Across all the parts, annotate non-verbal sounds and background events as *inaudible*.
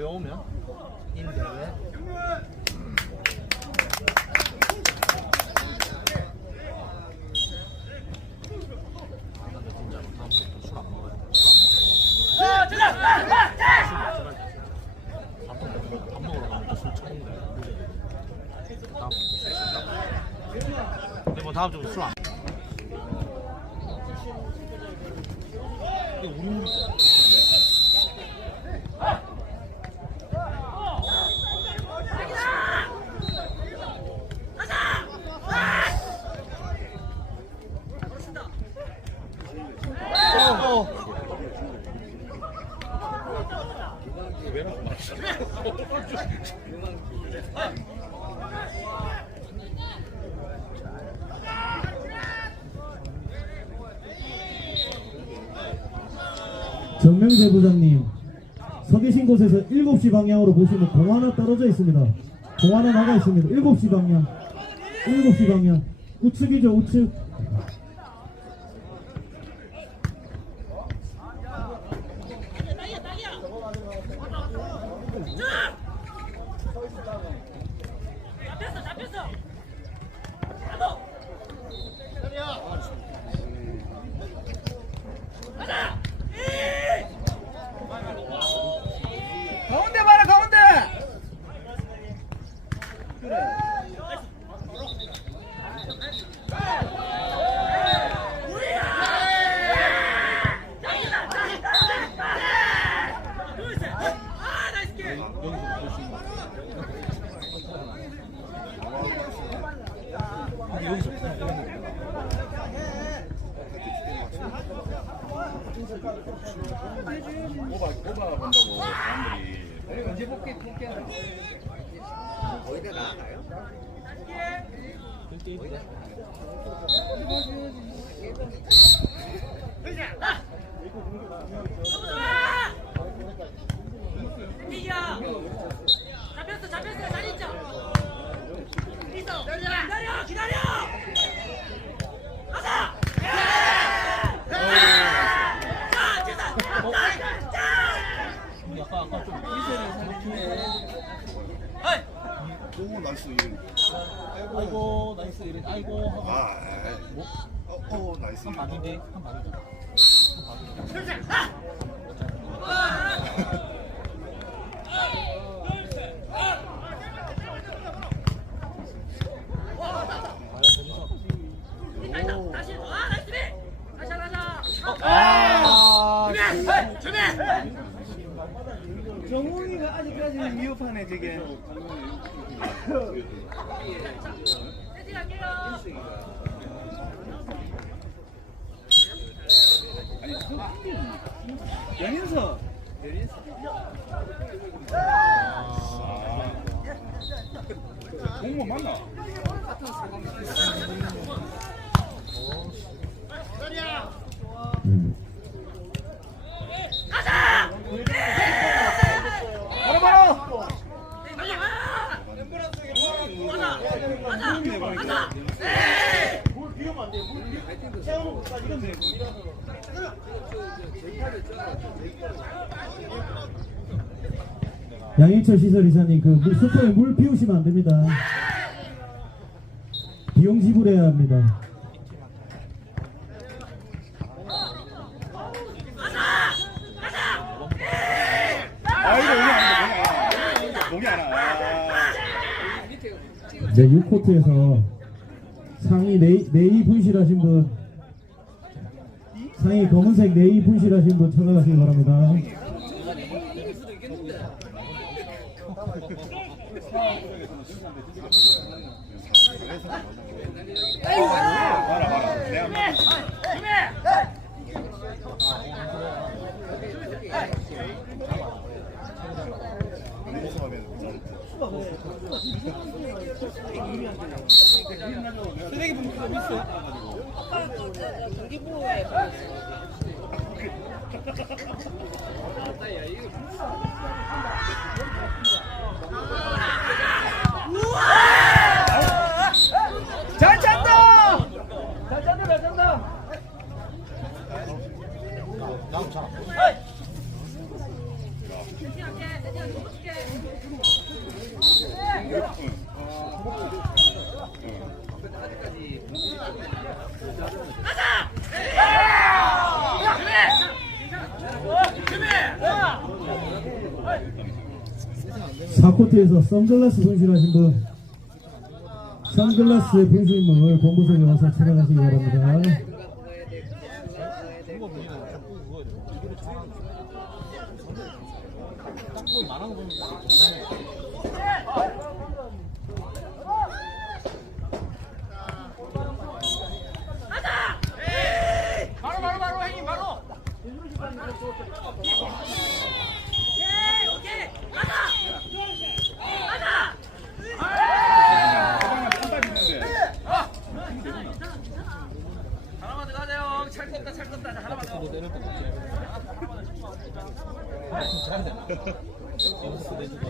대회 오면? 인 대회 아 근데 진짜로 다음부터 술안 먹어야 돼. 술안 먹고 밥 먹으러 밥 먹으러 가면 또술 처음 돼. 다음부터 술 쉰다. 근데 뭐 다음 주부터 술안 이게 우리 어, 어. 정명재 부장님 서 계신 곳에서 7시 방향으로 보시면 공 하나 떨어져 있습니다. 공 하나 나가 있습니다. 7시 방향. 7시 방향. 우측이죠 우측 뽑아 뽑아 본다고 사람들이 언제 뽑게 뽑게는 1대1 한 반인데 한다시 아 나이스 비 다시 하자 아 준비 준비 정훈이가 아직까지는 위협하네 저게 세팅 할게요 연연서 공무원 맞나? 음. 바로 바로 양인철 시설 이사님 그 물, 수포에 물 비우시면 안 됩니다 비용 지불해야 합니다. 이제 6코트에서 상의 네이, 네이 분실하신 분 상의 검은색 네이 분실하신 분 찾아가시기 바랍니다. 봐라 봐라. 내가 한번 무서워하면 쓰레기 봉투 좀 있어 잘 찬다 잘 찬다 잘 찬다 나도 잘안 세팅할게. 세팅할게. 해줄게. 사코트에서 선글라스 분실하신 분 선글라스 분실물 본부석에 와서 촬영하시기 바랍니다. 그거 보면 자꾸 그거 기계를 잘하는 딱 말하는 거 보면 정상이야. 바로 바로 바로 형님 바로. 오케이 오케이. 가자. 가자. 소방관 깜빡 있는데. 하나만 더 가자 형. 찰 껐다 찰 껐다. 자, 하나만 더. 그거 내릴 거 없지. 잘해야 돼. 여기서 내주고.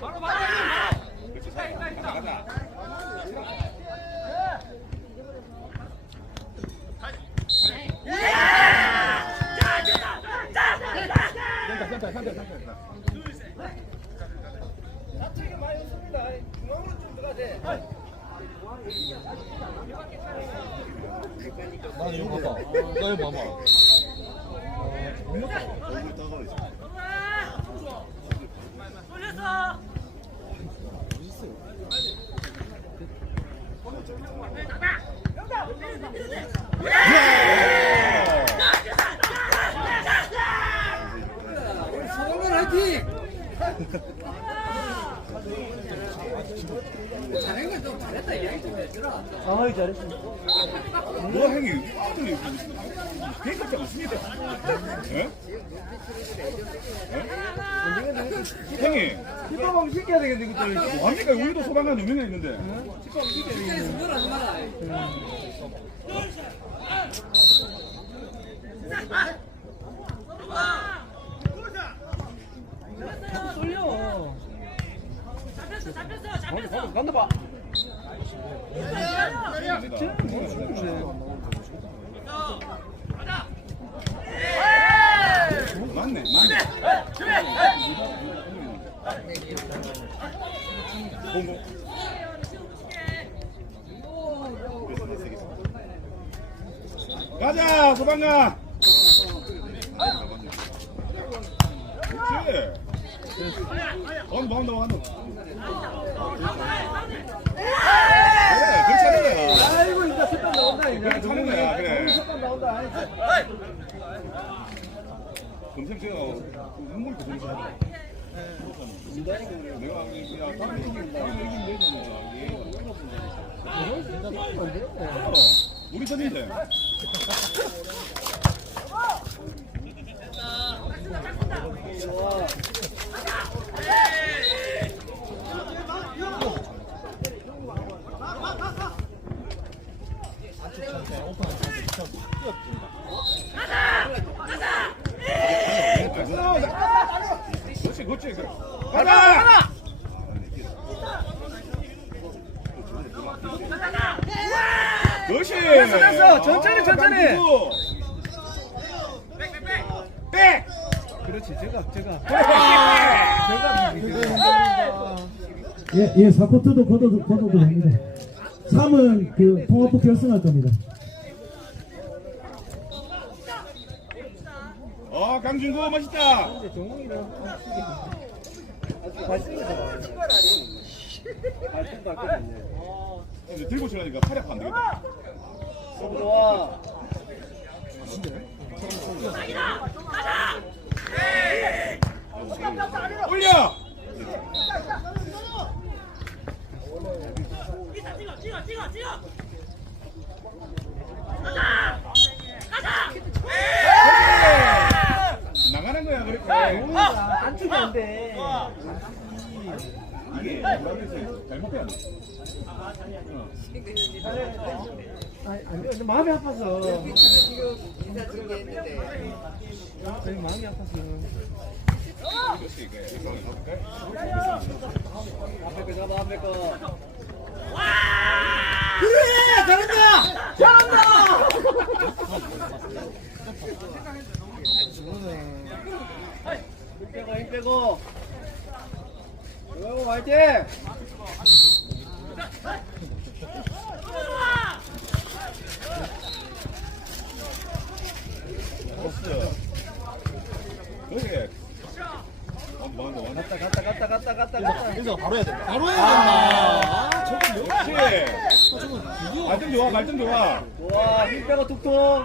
바로 바로. 그렇지. 가자. 나 이거 봐봐. 나 이거 봐봐. 돌렸어. 상황이 잘했어. 뭐 형이 아들이 계획밖에 없습니다. 예? 예? 형이 힙합하면 시켜야 되겠네, 이것도. 뭐합니까? 우리도 소방관 몇 명이나 있는데. 쏠려. 잡혔어 잡혔어 잡혔어. 간다 봐. 맞네, 맞네. 공공. 가자, 소방관. 그렇지. 온다, 온다, 온다. 그래, 그렇지 하는 거야. 아이고, 이제 색깔 나온다, 이제. 그렇게 하는 거야, 그래. 색깔 나온다. 검색 제가 눈물 고소리 사. 내가 야 다른 얘기 다른 얘기 내잖아. 어, 우리 편인데. 그렇지, 그렇지. 가자, 가자. 그렇지. 됐어, 됐어. 천천히, 천천히. 강구구. 백. 그렇지, 제가, 제가. 백. 제가. 예, 예, 사코트도 걷어도, 걷어도 됩니다. 3은 그 통합부 결승할 겁니다. 어, 강준구 멋있다. 정웅이랑 발생 근데 들고 치려니까 팔이 아파 안 되겠다. 좋아. 올려. 찍어 찍어 찍어 찍어. 나가는 거야 그렇게. 안 주면 안 돼. 이게 잘못해야 돼. 아니. 마음이 아파서. 아니, 마음이 아파서. 앞에 거 잡아, 담배 거. 그래 잘한다 잘한다 힘 빼고 힘 빼고. 그리고 화이팅. 여기. 갔다 갔다 갔다 갔다 갔다 갔다. 그래서 바로 해야 된다. 바로 해야 된다. 아, 저건 몇 그렇지. 저건 드디어. 발등 좋아, 발등 좋아. 좋아 힘 빼고 툭툭.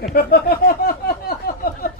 *laughs*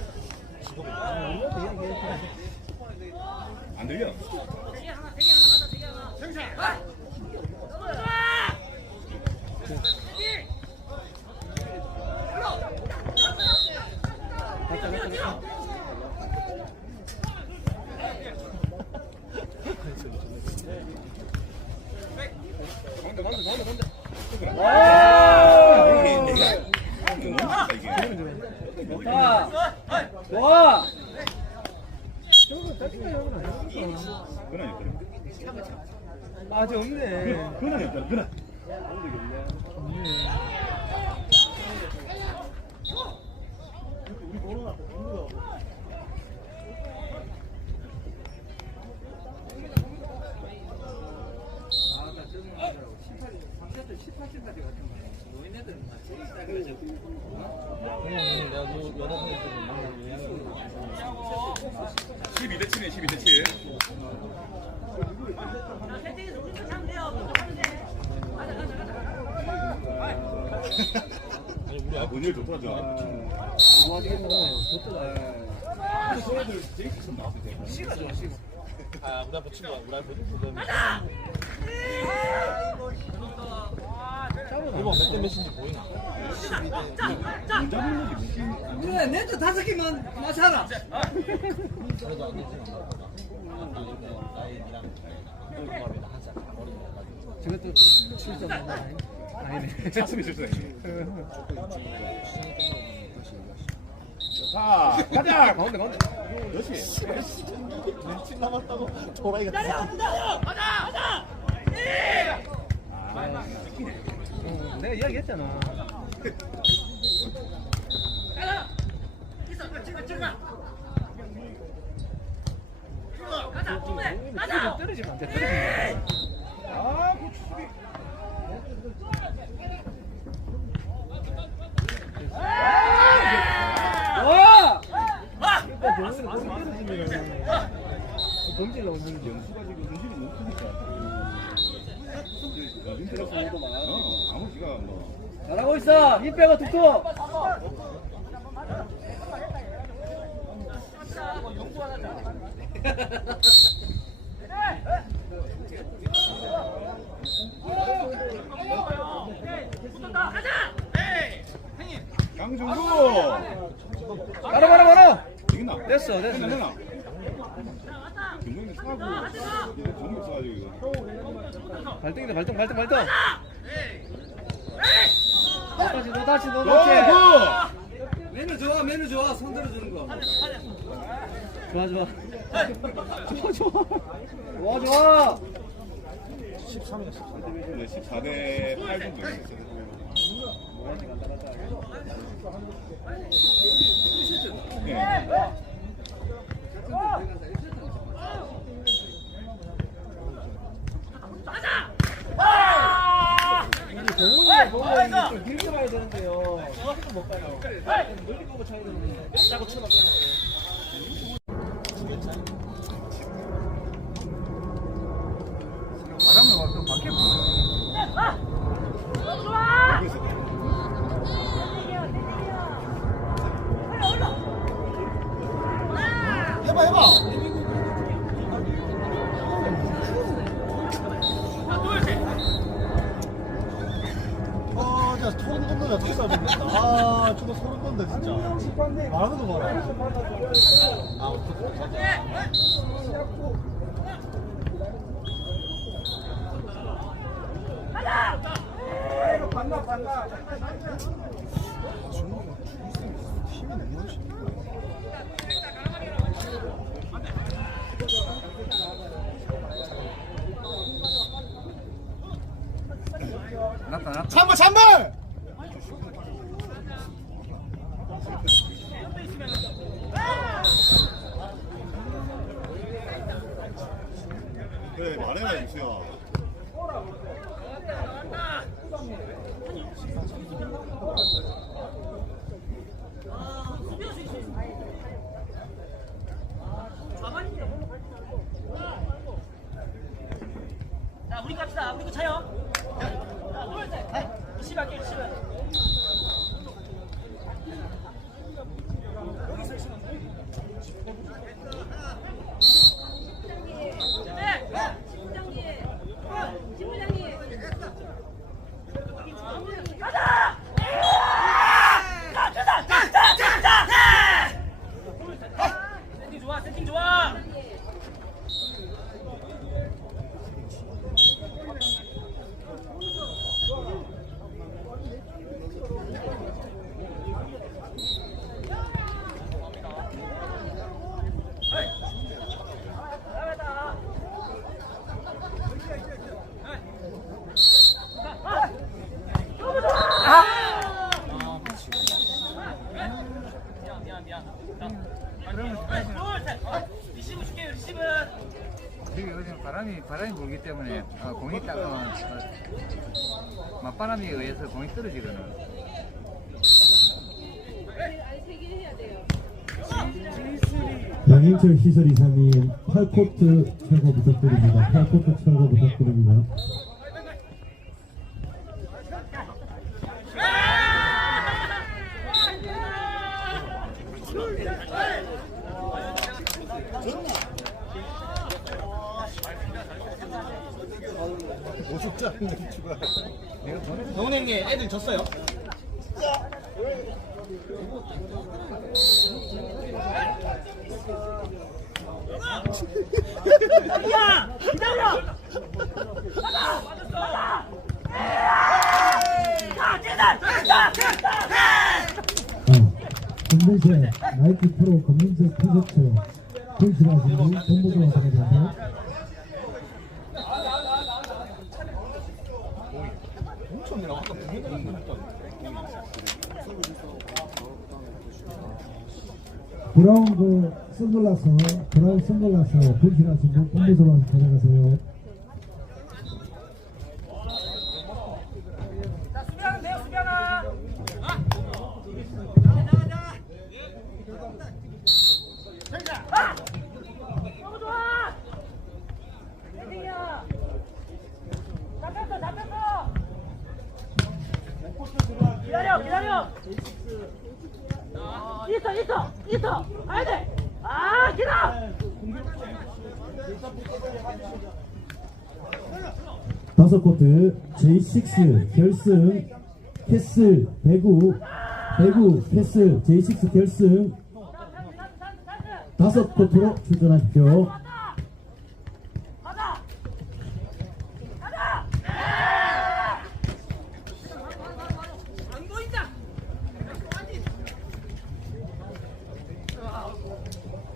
안 들려? 대기 하나 대기 하나 대기 하나 생산 넘어가 가운데, 가운데, 가운데, 가운데. 와. 이게 내가. 이게 너무 좋다, 이게. 좋다. 좋아. 그러네, 그러네. 아직 없네. 그러네, 그러네, 그러네. 형님, 내가 그 여자분들 만나는 요양이 12대 7이네, 12대 7. 자 세팅에서 우리 거 차면 돼요 하면 돼 가자 가자 가자 아니 우리 아, 저. 뭐 하겠노. 좋더라. 근데 소애들 제일 큰 나왔을 때. 시가 좋아 시가. 아 우리 앞에 친구가 우리 앞에 지금 이거 몇대 몇인지 보이나? 12대 문 잡는 거지, 무슨. 그래 내도 다섯 개만 마셔라. 그래도 안 되지 또 실전 아니네. 차승이 실수네. 자, 가자! 가운데 가운데. 그렇지. 며칠 남았다고 도라이가 가자 가자 아, 내가 이야기했잖아. 가자 떨어지면 안 돼. 떨어지면. 아, 그 수비. 와! 와 범죄를 얻는 거. 연수가 지금 은실이 너무 크니까. 어, 아버지가 뭐. 잘하고 있어. 힘 빼고 툭툭. 강정구! 바로 바로 바로. 이겼나? 됐어, 됐어. 됐나, 됐나? 없어가지고 이거. 발등이다 발등 발등 발등. 너 다시 너 다시 너 고! 다시. 고! 메뉴 좋아 메뉴 좋아 손 들어주는 거. 좋아 좋아. 좋아 좋아. 좋아 좋아. 13이나 14 네, 14대 8 정도 있어요. 네. 이게 정훈이가 보면 좀 길게 봐야 되는데요. 정확히도 못 봐요. 멀리 보고 차야 되는데. 짜고 되는 차요. 자, 들어올 때. 아, 20 할게요, 20. 바람이 불기 때문에 어, 공이 딱 어, 어, 맞바람에 의해서 공이 떨어지거든. 양인철 시설 이사님 8코트 철거 부탁드립니다. 8코트 철거 부탁드립니다. 오죽지 않는 추가 정훈 형님 애들 졌어요. 야! 기다려! 가자! 가자! 아, 검문세 나이키 프로 검문세 티셔츠 분실하신 분 본부장으로 가져갑니다. 엄청이랑 아까 분명히 했다 브라운 그 선글라스 브라운 선글라스 분실하신 분 본부장으로 가져가세요. 자, 수비하면 돼요, 수비하나! 아! 너무 좋아! 세팅이야! 잡혔어, 잡혔어! 기다려, 기다려! 있어, 있어! 가야 돼! 아, 기다! 다섯 코트 J6 결승 캐슬 배구 배구 캐슬 J6 결승 다섯 코트로 출전하십시오. 가자! 가자! 안 보인다!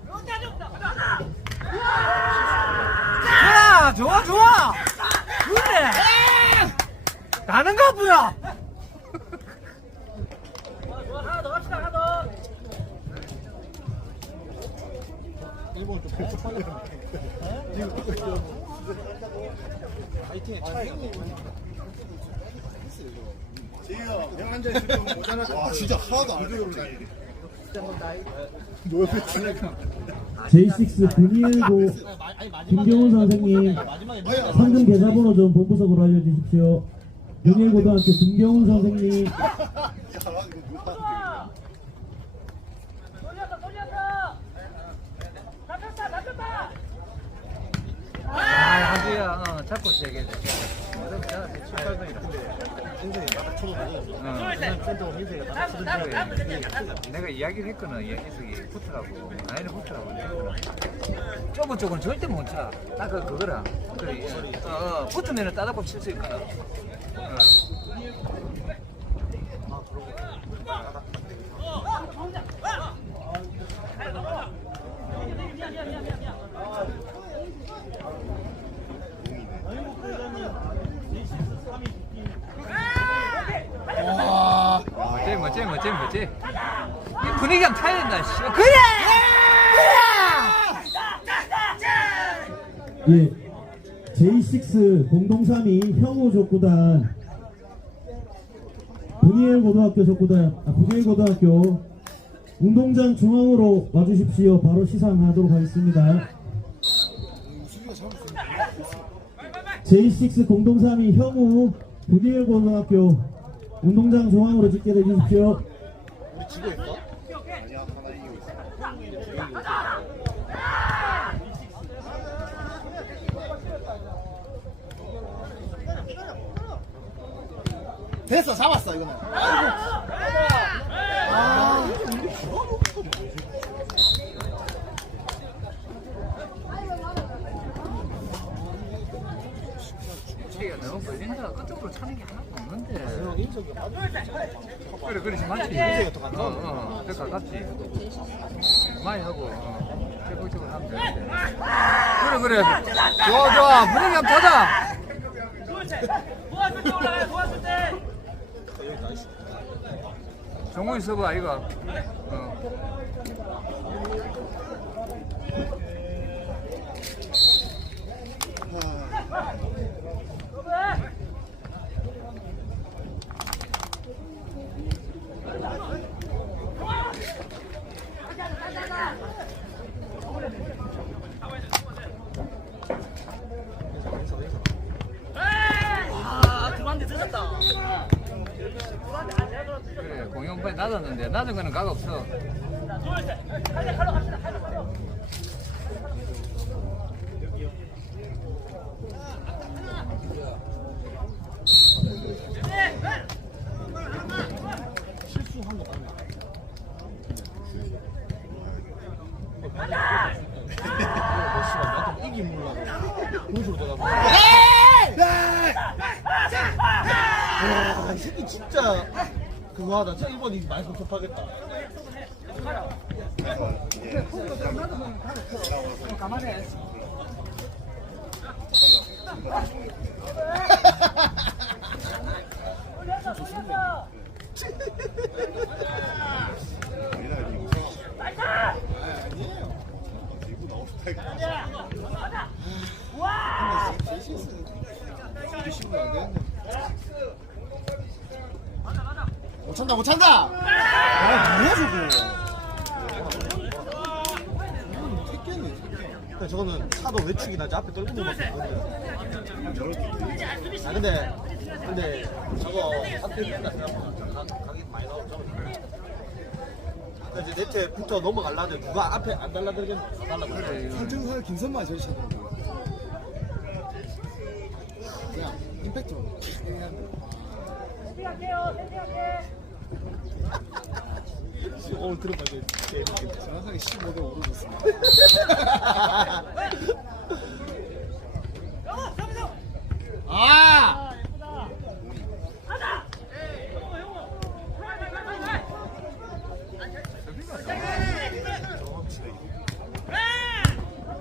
혼자 줬다! 가자! 야, 좋아, 좋아. 그래. 가는가 보야. 좋아, 좋아, 하나 더 갑시다, 하나 더! 일본 좀 빨리 지금 파이팅에 차이가 재희야 형 앉아있을 때 모자라 와 진짜 하나도 안 들어오네 노엽에 주니까 J6 비닐고 김경훈 선생님 상금 계좌번호 좀 본부석으로 알려주십시오. 윤일고등학교 김경훈 선생님! 아, 아주야, 어, 잡고 시작 내가 이야기를 했거든. 이야기석이 붙으라고. 나이는 붙으라고. 좁은 쪽은 절대 못 차. 딱 그, 그거라. 그래. 어, 어. 붙으면 따닥고 칠 수 있거든. 어. 멋지, 멋지, 멋지, 분위기 한번 타야 된다, 씨. 그래! 예, J6 공동 3위 형우 족구단 분이엘 고등학교 족구단 아, 분이엘 고등학교 운동장 중앙으로 와주십시오. 바로 시상하도록 하겠습니다. J6 공동 3위 형우 분이엘 고등학교 운동장 중앙으로 집결해 주십시오. 우리 지고 있어? 아니야 하나 이기고 있어 됐어 잡았어 이거는 아 너무 걸린다. 끝쪽으로 차는 게 형 인석이 그래, 그래, 맞지? 인석이 더 가까워 어, 어, 더 가깝지. 많이 하고, 어, 적극적으로 하면 되는데. 그래, 그래. 좋아, 좋아. 분위기 한번 타자. 도와줄 때 올라가요 도와줄 때 정훈이 서봐, 이거. 어. 아 빨리 낮았는데, 낮은 거는 각 없어. 둘셋 칼로 칼로 갑시다 칼로 칼로 실수한 거 맞네 너 씨발 나한테 이기 몰라고 공수로 내가 와이 새끼 진짜 그거 하다 저 이번 이 말씀 접하겠다 *laughs* 못 찬다 못 찬다! 아 뭐야 저거? 이건 택견이 근데 저거는 차도 외축이 나지 앞에 떨고 놓은 것밖에 없는데 아 근데 근데 저거 앞에 있다 생각보다 가- 많이 나오죠. 이제 네트에 붙어 넘어가려는데 누가 앞에 안 달라들겠네 달라들겠네 설정사를 김선만 제일 잘하고 그냥 임팩트로 오늘 들어봐 이제 재밌겠다 정확하게 15대 5로 줬습니다 아!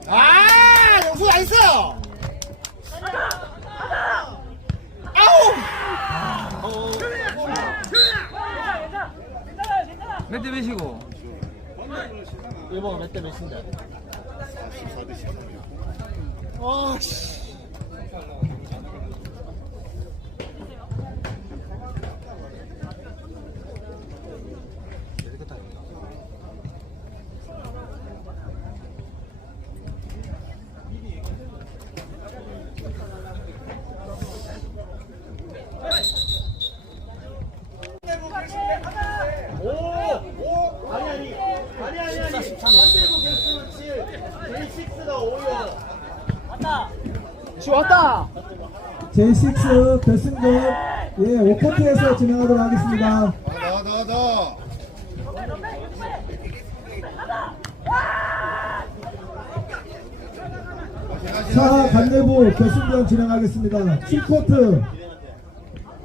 아! 영수 나이스! 아우! 어, 몇 대 몇이고? 일본은 몇대 몇인데? 아, 씨. 이렇게 다 왔다 제6 결승전 예 5코트에서 진행하도록 하겠습니다. 나와 나와 나와 자 간내부 결승전 진행하겠습니다. 7코트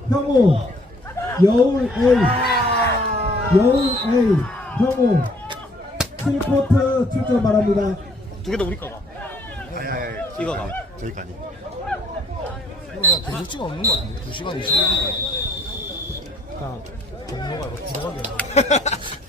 형우 여울 A 여울 A 형우 7코트 출전 바랍니다. 두개다 우리 거가. 아니 아니 이거가. 저기까지. 개수치가 없는 것 같은데 2시간 20분인데 그냥 동료가 이거 들어가게. *laughs*